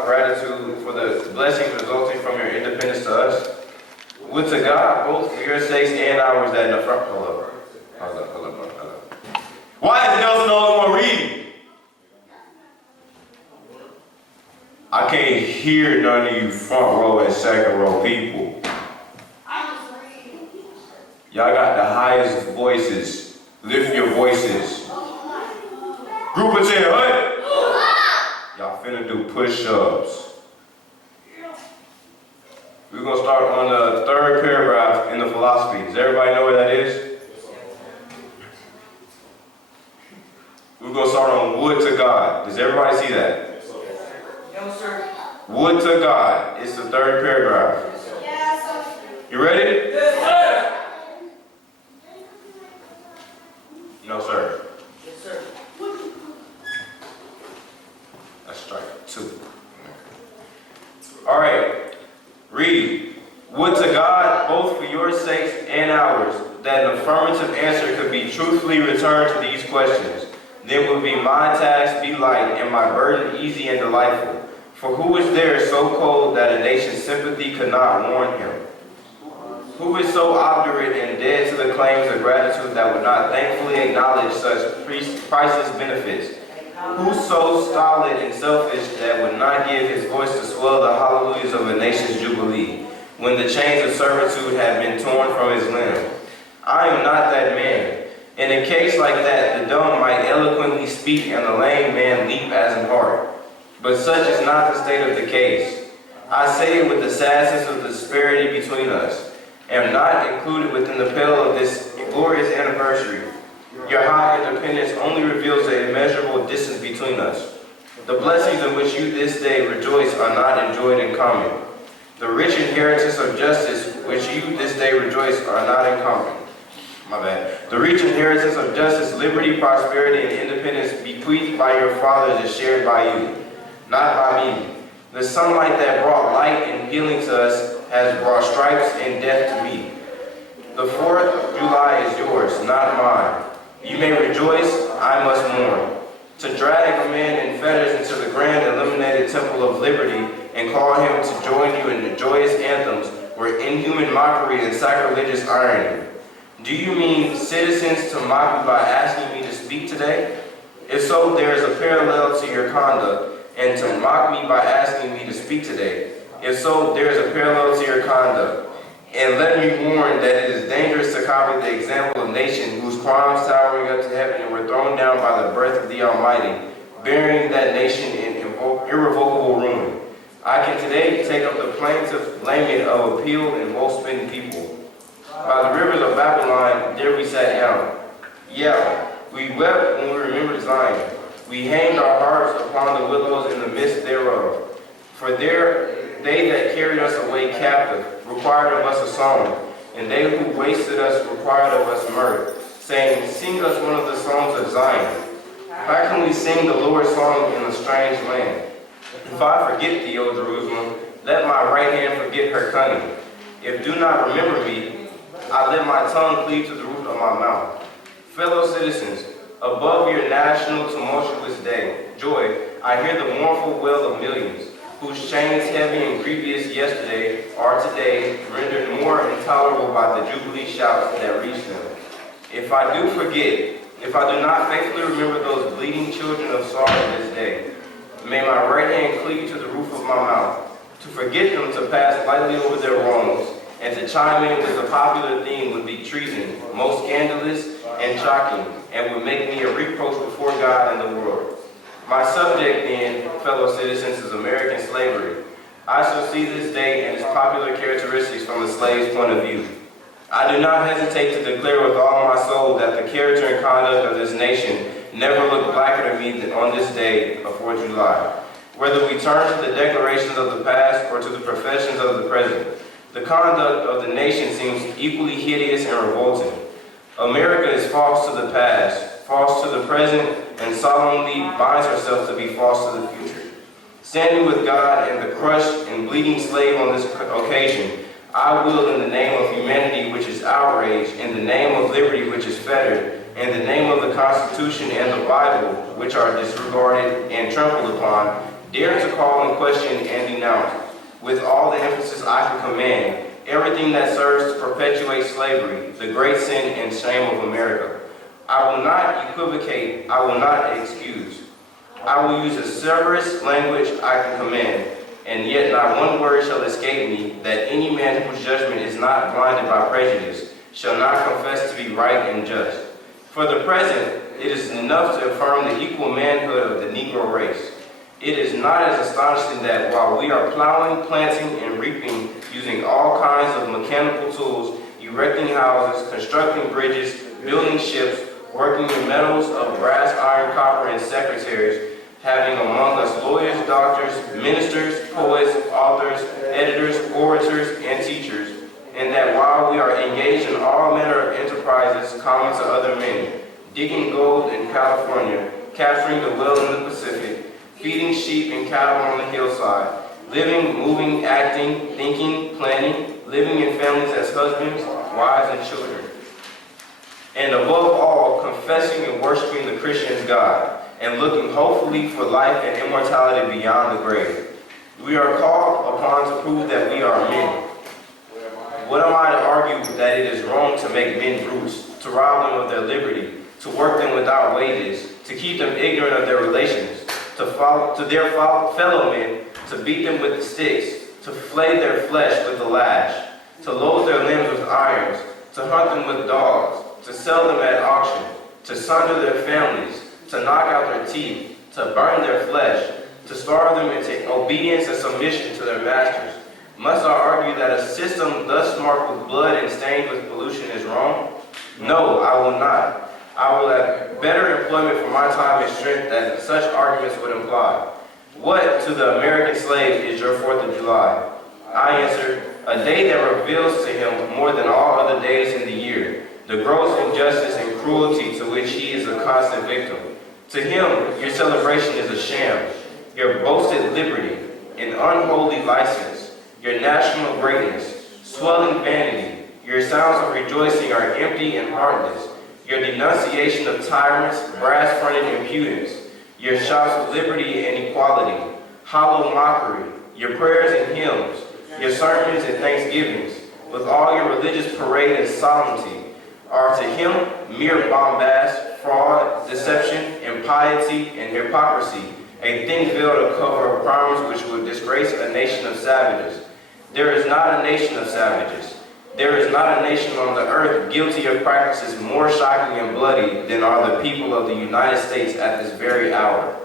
out gratitude for the blessings resulting from your independence to us. Would to God, both for your sakes and ours, that in the front. Hold up. Why is Nelson the only one reading? I can't hear none of you front row and second row people. Y'all got the highest voices. Lift your voices. Group of 10, what? Y'all finna do push-ups. We're gonna start on the third paragraph in the philosophy. Does everybody know where that is? We're gonna start on would to God. Does everybody see that? No, sir. Would to God. It's the third paragraph. Yes, sir. You ready? Yes, sir. No, sir. Yes, sir. That's strike 2. All right. Read. Would to God, both for your sakes and ours, that an affirmative answer could be truthfully returned to these questions. Then would be my task be light and my burden easy and delightful. For who is there so cold that a nation's sympathy could not warn him? Who is so obdurate and dead to the claims of gratitude that would not thankfully acknowledge such priceless benefits? Who so stolid and selfish that would not give his voice to swell the hallelujahs of a nation's jubilee, when the chains of servitude had been torn from his limb? I am not that man. In a case like that, the dumb might eloquently speak and the lame man leap as in heart. But such is not the state of the case. I say it with the sadness of the disparity between us, am not included within the pale of this glorious anniversary. Your high independence only reveals the immeasurable distance between us. The blessings in which you this day rejoice are not enjoyed in common. The rich inheritance of justice which you this day rejoice are not in common. The rich inheritance of justice, liberty, prosperity, and independence bequeathed by your fathers is shared by you, not by me. The sunlight that brought light and healing to us has brought stripes and death to me. The 4th of July is yours, not mine. You may rejoice, I must mourn. To drag a man in fetters into the grand illuminated temple of liberty and call him to join you in the joyous anthems were inhuman mockery and sacrilegious irony. Do you mean citizens to mock me by asking me to speak today? If so, there is a parallel to your conduct, and to mock me by asking me to speak today. If so, there is a parallel to your conduct. And let me warn that it is dangerous to copy the example of nations whose crimes towering up to heaven were thrown down by the breath of the Almighty, burying that nation in irrevocable ruin. I can today take up the plaintive lament of a peeled and woe-spent people. By the rivers of Babylon, there we sat down. Yeah, we wept when we remembered Zion. We hanged our harps upon the willows in the midst thereof. For there they that carried us away captive required of us a song, and they who wasted us required of us mirth, saying, sing us one of the songs of Zion. How can we sing the Lord's song in a strange land? If I forget thee, O Jerusalem, let my right hand forget her cunning. If do not remember me, I let my tongue cleave to the roof of my mouth. Fellow citizens, above your national tumultuous joy, I hear the mournful wail of millions, whose chains heavy and grievous yesterday are today rendered more intolerable by the jubilee shouts that reach them. If I do forget, if I do not faithfully remember those bleeding children of sorrow this day, may my right hand cleave to the roof of my mouth, to forget them, to pass lightly over their wrongs, and to chime in with the popular theme would be treason, most scandalous and shocking, and would make me a reproach before God and the world. My subject, then, fellow citizens, is American slavery. I shall see this day and its popular characteristics from the slave's point of view. I do not hesitate to declare with all my soul that the character and conduct of this nation never looked blacker to me than on this day of 4th July. Whether we turn to the declarations of the past or to the professions of the present, the conduct of the nation seems equally hideous and revolting. America is false to the past, false to the present, and solemnly binds herself to be false to the future. Standing with God and the crushed and bleeding slave on this occasion, I will, in the name of humanity which is outraged, in the name of liberty which is fettered, in the name of the Constitution and the Bible which are disregarded and trampled upon, dare to call and question and denounce, with all the emphasis I can command, everything that serves to perpetuate slavery, the great sin and shame of America. I will not equivocate, I will not excuse. I will use the severest language I can command, and yet not one word shall escape me, that any man whose judgment is not blinded by prejudice shall not confess to be right and just. For the present, it is enough to affirm the equal manhood of the Negro race. It is not as astonishing that while we are plowing, planting, and reaping, using all kinds of mechanical tools, erecting houses, constructing bridges, building ships, working the metals of brass, iron, copper, and secretaries, having among us lawyers, doctors, ministers, poets, authors, editors, orators, and teachers, and that while we are engaged in all manner of enterprises common to other men, digging gold in California, capturing the whale in the Pacific, feeding sheep and cattle on the hillside, living, moving, acting, thinking, planning, living in families as husbands, wives, and children. And above all, confessing and worshiping the Christian's God, and looking hopefully for life and immortality beyond the grave. We are called upon to prove that we are men. What am I to argue that it is wrong to make men brutes, to rob them of their liberty, to work them without wages, to keep them ignorant of their relations, to their fellow men, to beat them with the sticks, to flay their flesh with the lash, to load their limbs with irons, to hunt them with dogs, to sell them at auction, to sunder their families, to knock out their teeth, to burn their flesh, to starve them into obedience and submission to their masters? Must I argue that a system thus marked with blood and stained with pollution is wrong? No, I will not. I will have better employment for my time and strength than such arguments would imply. What to the American slave is your 4th of July? I answer, a day that reveals to him more than all other days in the year, the gross injustice and cruelty to which he is a constant victim. To him, your celebration is a sham, your boasted liberty, an unholy license, your national greatness, swelling vanity, your sounds of rejoicing are empty and heartless, your denunciation of tyrants, brass-fronted impudence, your shouts of liberty and equality, hollow mockery, your prayers and hymns, your sermons and thanksgivings, with all your religious parade and solemnity, are to him mere bombast, fraud, deception, impiety, and hypocrisy, a thin veil to cover up crimes which would disgrace a nation of savages. There is not a nation of savages. There is not a nation on the earth guilty of practices more shocking and bloody than are the people of the United States at this very hour.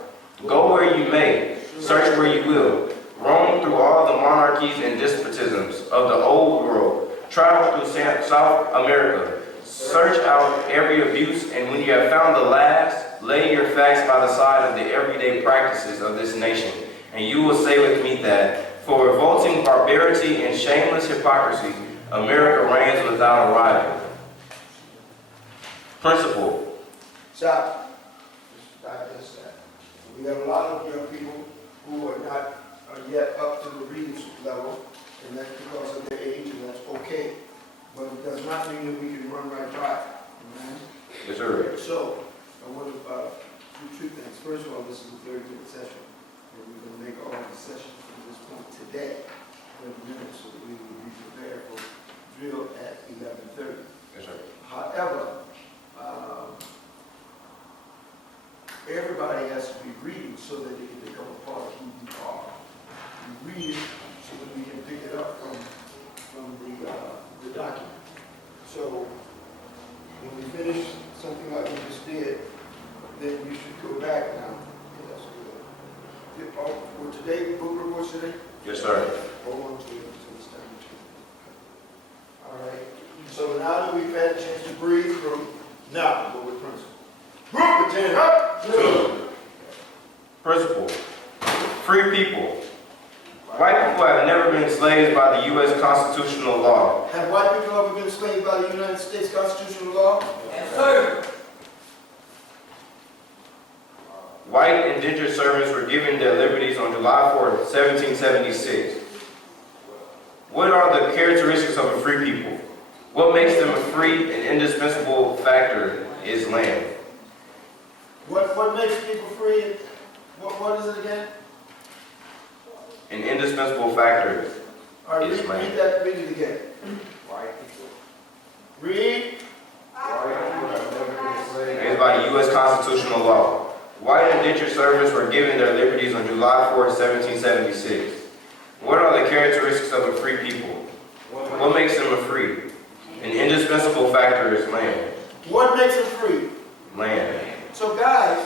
Go where you may, search where you will, roam through all the monarchies and despotisms of the old world, travel through South America, search out every abuse, and when you have found the last, lay your facts by the side of the everyday practices of this nation, and you will say with me that, for revolting barbarity and shameless hypocrisy, America reigns without a rival. Principle. Stop. Just digest that. We have a lot of young people who are not yet up to the reading level, and that's because of their age, and that's okay. But it does not mean that we can run right by it. Amen? Yes, sir. So, I want to do two things. First of all, this is a 30-minute session, and we're going to make all the sessions from this point today 30 minutes so that we will be prepared for drill at 11:30. Yes, sir. However, everybody has to be reading so that they can become a part of who we are. We read it so that we can pick it up from the document. So when we finish something like we just did, then you should go back now. Yeah, that's good. For today, book reports today? Yes, sir. Hold on to it until it's time to. All right. So now that we've had a chance to breathe through, now we'll go with principle. Group attend up. Two. Principle. Free people. White people have never been slaves by the U.S. constitutional law. Have white people ever been enslaved by the United States constitutional law? Yes, sir. White indentured servants were given their liberties on July 4, 1776. What are the characteristics of a free people? What makes them a free and indispensable factor is land. What makes people free? What is it again? indispensable factors All right, is read land. read it again. Read. It's by U.S. constitutional law. White indentured servants were given their liberties on July 4, 1776. What are the characteristics of a free people? What makes them a free? An indispensable factor is land. What makes them free? Land. So guys,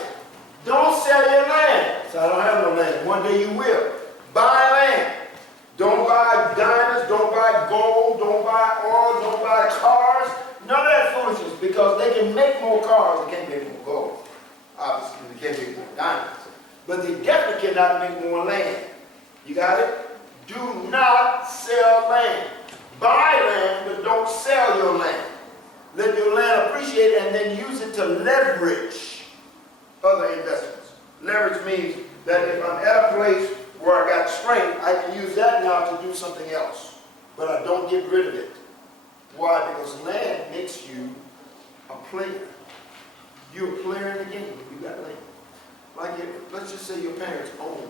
don't sell your land. So I don't have no land. One day you will. Buy land. Don't buy diamonds, don't buy gold, don't buy oil, don't buy cars. None of that foolishness, because they can make more cars, they can't make more gold. Obviously, they can't make more diamonds. But they definitely cannot make more land. You got it? Do not sell land. Buy land, but don't sell your land. Let your land appreciate and then use it to leverage other investments. Leverage means that if I'm at a place where I got strength, I can use that now to do something else. But I don't get rid of it. Why? Because land makes you a player. You're a player in the game when you got land. Like, let's just say your parents own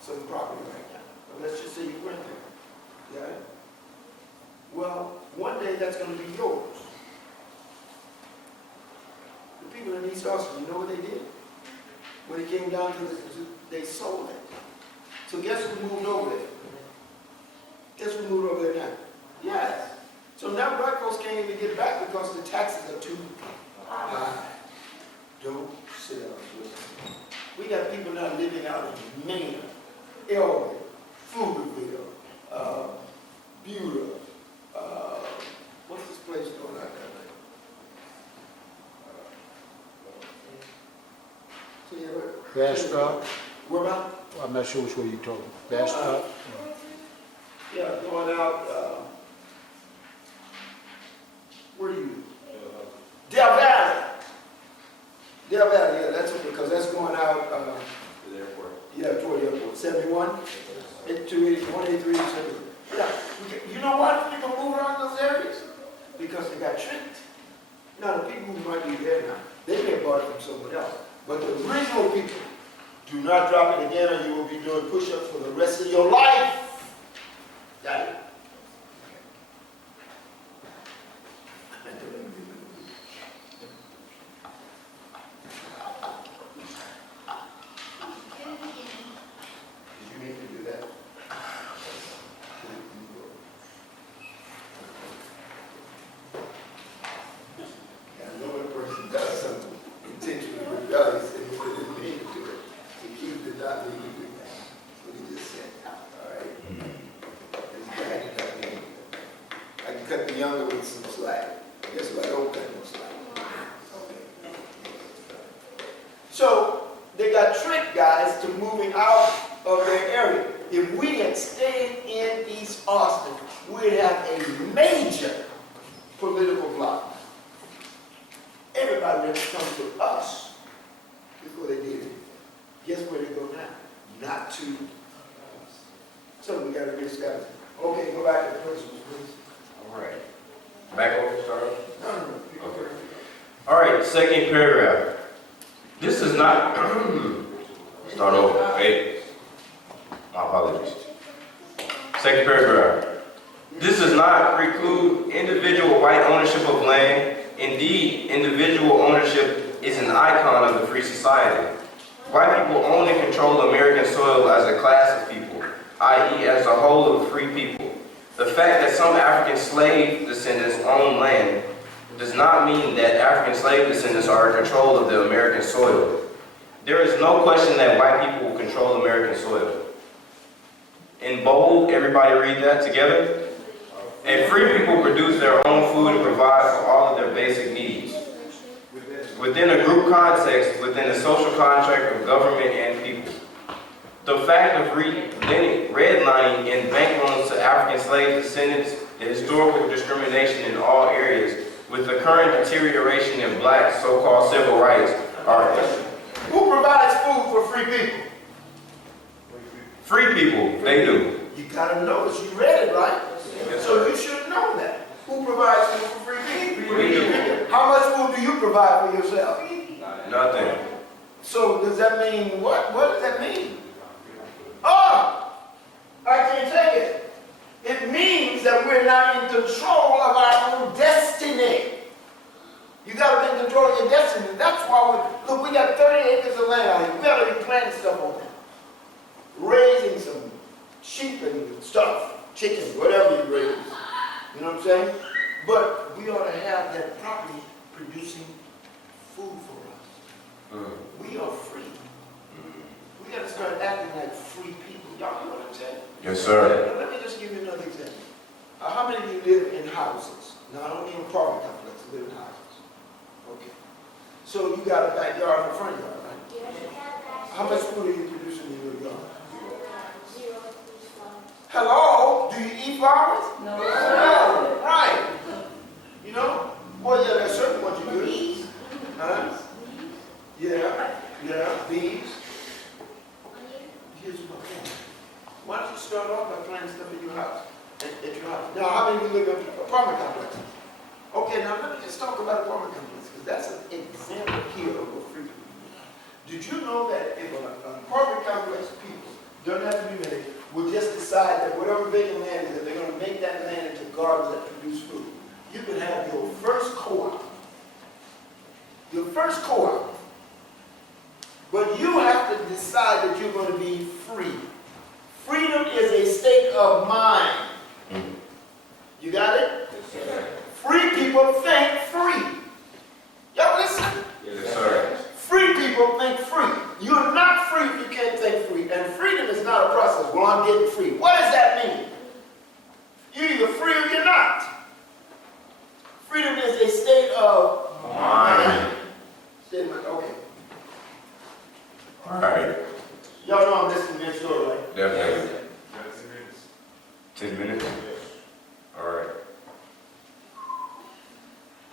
some property right now. Or let's just say your grandparents. Yeah? Well, one day that's going to be yours. The people in East Austin, you know what they did? When it came down to it, they sold it. So guess who moved over there? Guess who moved over there now? Yes. So now black folks can't even get back because the taxes are too high. Don't sell your land. We got people now living out in Maine, Elwood, Pflugerville, Buda, what's this place going out there? Bastrop, Where about? I'm not sure which way you're talking. Bastrop? Yeah, going out, where do you? Del Valley. Del Valley, yeah, that's it, because that's going out, To the airport. yeah, toward the airport. 71, 280, 183, 70. Yeah, you know why people move around those areas? Because they got tricked. Now, the people who might be there now, they may have bought it from someone else. But the original people, do not drop it again or you will be doing push-ups for the rest of your life. Got it? Did you need to do that? I know when a person does something intentionally rebellious and what it means to it. To keep the not need to do that. What he just said. All right. I can cut the younger with some slack. Guess what? I don't cut no slack. Okay. So they got tricked, guys, to moving out of their area. If we had stayed in East Austin, we'd have a major political block. Everybody would have come to us before they did it. Guess where they go now? Not to us. So we got to reestablish. Okay, go back to the principles, please. All right. Back over, sorry. No. Okay. All right, second paragraph. This is not, start over, hey. My apologies. Second paragraph. This does not preclude individual white ownership of land. Indeed, individual ownership is an icon of the free society. White people own and control American soil as a class of people, i.e. as a whole of free people. The fact that some African slave descendants own land does not mean that African slave descendants are in control of the American soil. There is no question that white people control American soil. In bold, everybody read that together. And free people produce their own food and provide for all of their basic needs. Within a group context, within the social contract of government and people. The fact of redlining and bank loans to African slave descendants, the historical discrimination in all areas, with the current deterioration in black so-called civil rights are... Who provides food for free people? Free people, they do. You gotta know it. You read it, right? Yes, So sir. you should know that. Who provides food for free people? We do. How much food do you provide for yourself? Nothing. So does that mean what? What does that mean? Oh! I control of our own destiny. You got to be in control of your destiny. That's why look, we got 30 acres of land out here. We got to be planting stuff on them. Raising some sheep and stuff, chickens, whatever you raise. You know what I'm saying? But we ought to have that property producing food for us. We are free. We got to start acting like free people. Y'all know what I'm saying? Yes, sir. Now, let me just give you another example. How many of you live in houses? Now, I don't mean apartment complexes, live in houses. Okay. So you got a backyard and a front yard, right? How much food are you producing in your yard? Hello? Do you eat flowers? No. No. Right. You know? Well, yeah, there's certain ones you do. Huh? Yeah. Yeah. Bees. Here's my point. Why don't you start off by planting stuff in your house? At your house. Now, how many of you live in apartment complexes? Okay, now let me just talk about apartment complexes, because that's an example here of what free people do. Did you know that if an apartment complex people, don't have to be many, will just decide that whatever vacant land is, that they're going to make that land into gardens that produce food? You can have your first co-op. Your first co-op. But you have to decide that you're going to be free. Freedom is a state of mind. You got it? Yes, sir. Free people think free. Y'all listen? Yes, sir. Free people think free. You're not free if you can't think free. And freedom is not a process. Well, I'm getting free. What does that mean? You're either free or you're not. Freedom is a state of mind. State of mind. Okay. All right. Y'all know I'm listening to your story, right? Definitely. 10 minutes? All right.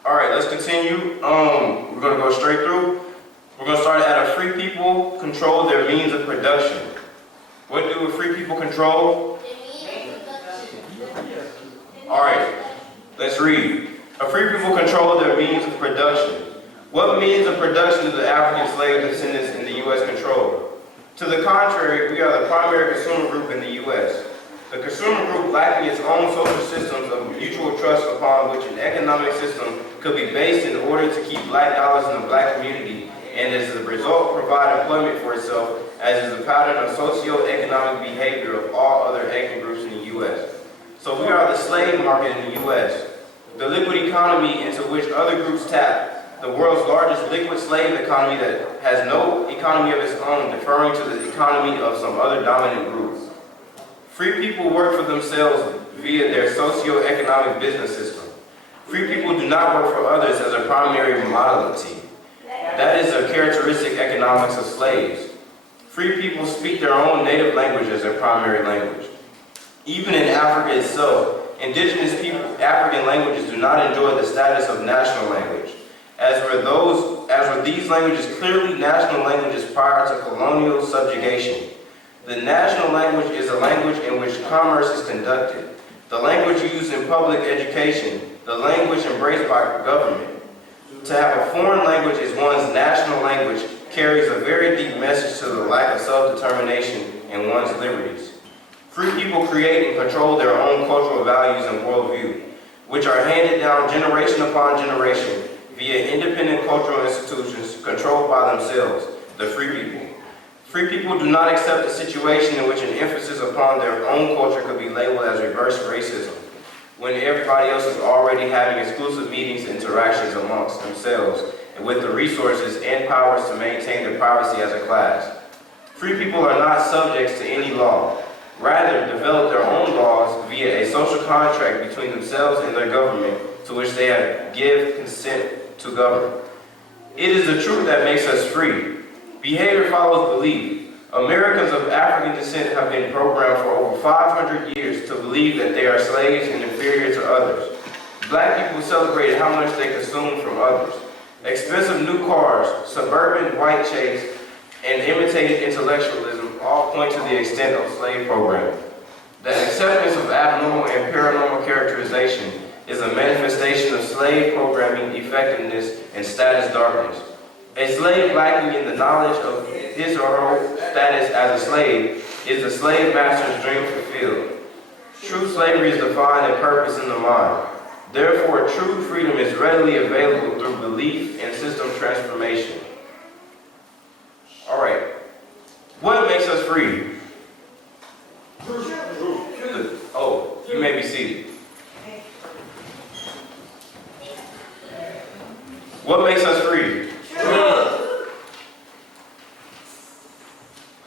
All right, let's continue. We're going to go straight through. We're going to start at a free people control their means of production. What do a free people control? All right, let's read. A free people control their means of production. What means of production do the African slave descendants in the U.S. control? To the contrary, we are the primary consumer group in the U.S. The consumer group lacking its own social systems of mutual trust upon which an economic system could be based in order to keep black dollars in the black community and as a result provide employment for itself, as is the pattern of socio-economic behavior of all other ethnic groups in the U.S. So we are the slave market in the U.S., the liquid economy into which other groups tap, the world's largest liquid slave economy that has no economy of its own, deferring to the economy of some other dominant groups. Free people work for themselves via their socio-economic business system. Free people do not work for others as a primary modality. That is a characteristic economics of slaves. Free people speak their own native language as their primary language. Even in Africa itself, indigenous people, African languages do not enjoy the status of national language, as were these languages clearly national languages prior to colonial subjugation. The national language is a language in which commerce is conducted, the language used in public education, the language embraced by government. To have a foreign language as one's national language carries a very deep message to the lack of self-determination and one's liberties. Free people create and control their own cultural values and worldview, which are handed down generation upon generation via independent cultural institutions controlled by themselves, the free people. Free people do not accept a situation in which an emphasis upon their own culture could be labeled as reverse racism, when everybody else is already having exclusive meetings and interactions amongst themselves and with the resources and powers to maintain their privacy as a class. Free people are not subjects to any law. Rather, develop their own laws via a social contract between themselves and their government to which they have give consent to govern. It is the truth that makes us free. Behavior follows belief. Americans of African descent have been programmed for over 500 years to believe that they are slaves and inferior to others. Black people celebrated how much they consumed from others. Expensive new cars, suburban white chase, and imitated intellectualism all point to the extent of slave programming. The acceptance of abnormal and paranormal characterization is a manifestation of slave programming effectiveness and status darkness. A slave lacking in the knowledge of his or her status as a slave is the slave master's dream fulfilled. True slavery is defined and purpose in the mind. Therefore, true freedom is readily available through belief and system transformation. All right. What makes us free? Oh, you may be seated. What makes us free?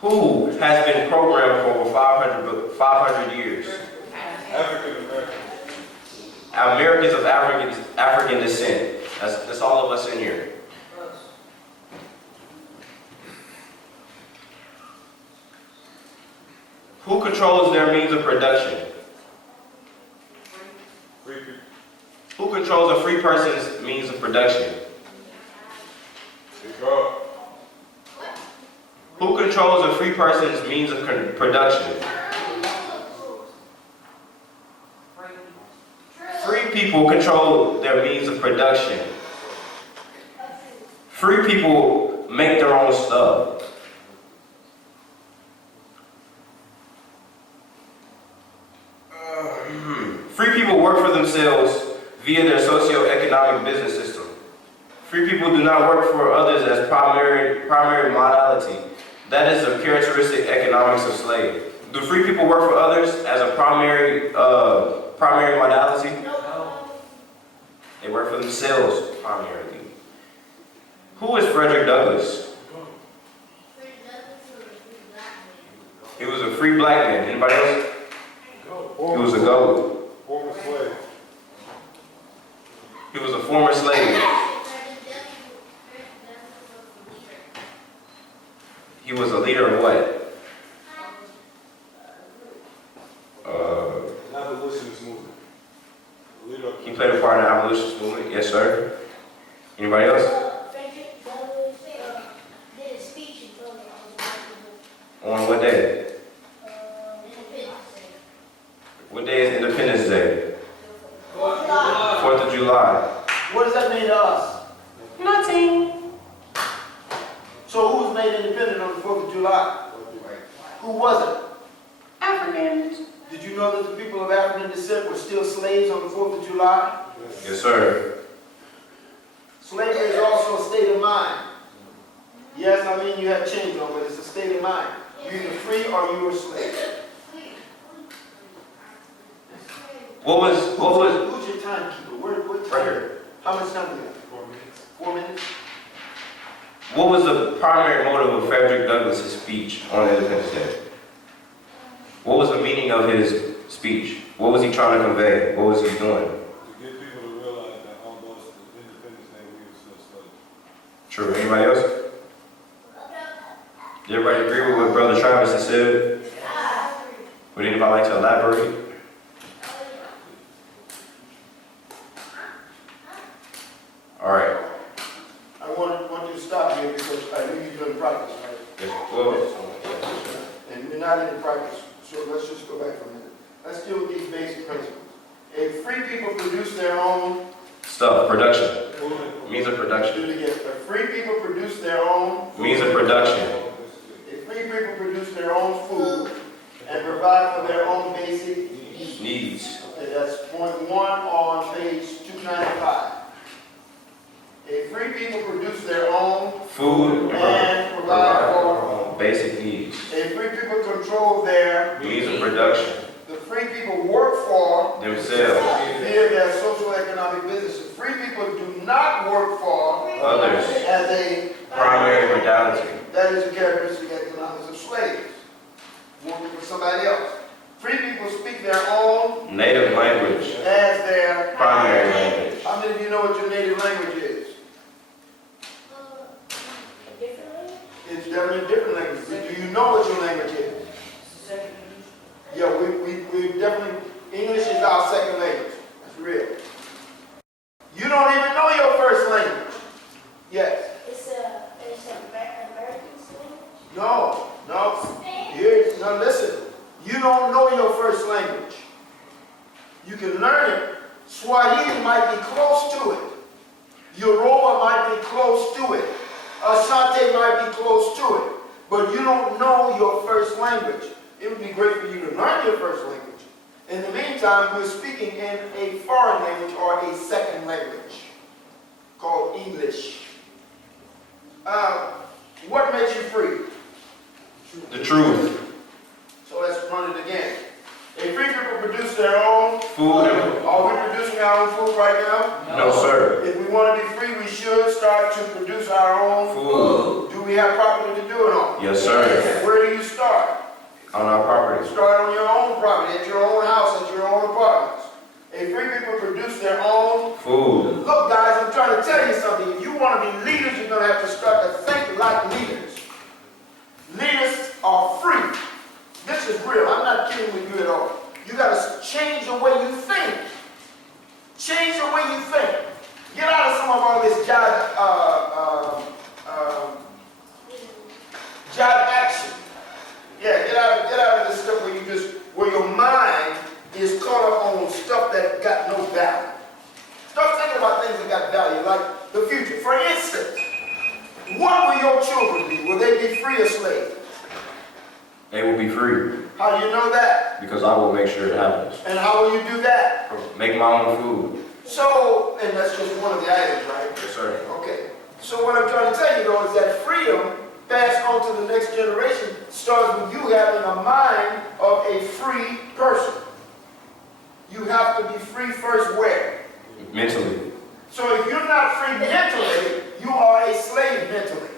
Who has been programmed for over 500 years? African American. Americans of African descent. That's all of us in here. Who controls their means of production? Free people. Who controls a free person's means of production? God. Who controls a free person's means of production? Free people control their means of production. Free people make their own stuff. Free people work for themselves via their socio-economic business system. Free people do not work for others as primary modality. That is a characteristic economics of slave. Do free people work for others as a primary modality? No. They work for themselves primarily. Who is Frederick Douglass? He was a free black man. Anybody else? He was a goat. Former slave. He was a former slave. He was a leader of what? Abolitionist movement. Leader of He played a part in the abolitionist movement. Yes, sir. Anybody else? Did a speech in Philadelphia. On what day? What day is Independence Day? 4th of July. What does that mean to us? Nothing. So who was made independent on the 4th of July? Who was it? Africans. Did you know that the people of African descent were still slaves on the 4th of July? Yes, sir. Slavery is also a state of mind. Yes, I mean you have change on, but it's a state of mind. You're either free or you're a slave. What was Who's your timekeeper? What right time? here? How much time do you have? 4 minutes. 4 minutes? What was the primary motive of Frederick Douglass' speech on Independence Day? What was the meaning of his speech? What was he trying to convey? What was he doing? To get people to realize that almost the Independence Day we were still slaves. True. Anybody else? Did everybody agree with what Brother Travis has said? Would anybody like to elaborate? All right. I want you to stop here because I knew you're doing practice, right? Yes, well, And we're not in the practice, so let's just go back for a minute. Let's deal with these basic principles. If free people produce their own stuff, production. Means of do production. it again. If free people produce their own Means of production. if free people produce their own food and provide for their own basic Needs. okay, that's point 1 on page 295. If free people produce their own Food and provide provide for for basic needs. if free people control their Means of production. the free people work for Themselves. via their social economic businesses. Free people do not work for Others. as a Primary modality. that is a characteristic economics of slaves. Working for somebody else. Free people speak their own Native language. as their Primary language. how many of you know what your native language is? It's definitely a different language. But do you know what your language is? Second. Yeah, we definitely, English is our second language. That's real. You don't even know your first language. Yes. It's American language. No. Now listen. You don't know your first language. You can learn it. Swahili might be close to it. Yoruba might be close to it. Asante might be close to it. But you don't know your first language. It would be great for you to learn your first language. In the meantime, we're speaking in a foreign language or a second language called English. What makes you free? The truth. So let's run it again. If free people produce their own Food. are we producing our own food right now? No, sir. If we want to be free, we should start to produce our own Food. Do we have property to do it on? Yes, sir. And where do you start? On our property. Start on your own property, at your own house, at your own apartments. If free people produce their own Food. Look, guys, I'm trying to tell you something. If you want to be leaders, you're going to have to start to think like leaders. Leaders are free. This is real. I'm not kidding with you at all. You got to change the way you think. Change the way you think. Get out of some of all this job action. Yeah, get out of this stuff where your mind is caught up on stuff that got no value. Start thinking about things that got value, like the future. For instance, what will your children be? Will they be free or slave? They will be free. How do you know that? Because I will make sure it happens. And how will you do that? Make my own food. So, and that's just one of the items, right? Yes, sir. Okay. So what I'm trying to tell you, though, is that freedom passed on to the next generation starts with you having a mind of a free person. You have to be free first where? Mentally. So if you're not free mentally, you are a slave mentally.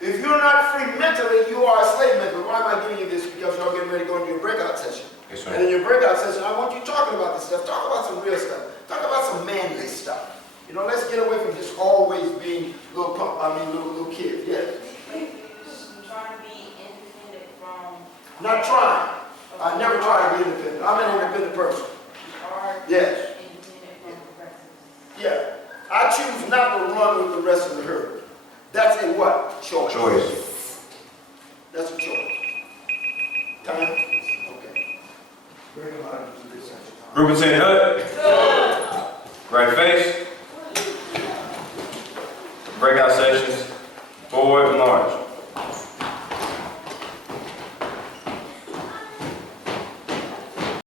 If you're not free mentally, you are a slave mentally. Why am I giving you this? Because you're getting ready to go into your breakout session. Yes, And sir. in your breakout session, I want you talking about this stuff. Talk about some real stuff. Talk about some manly stuff. You know, let's get away from just always being little kids. Yes. Trying to be independent from. Not trying. I never try to be independent. I'm an independent person. Are Yes. independent from progressives. Yeah. I choose not to run with the rest of the herd. That's a what? Choice. Choice. That's a choice. Time? Okay. Bring them out of this section. Rubenson Hood. Right face. Breakout sessions. Forward march.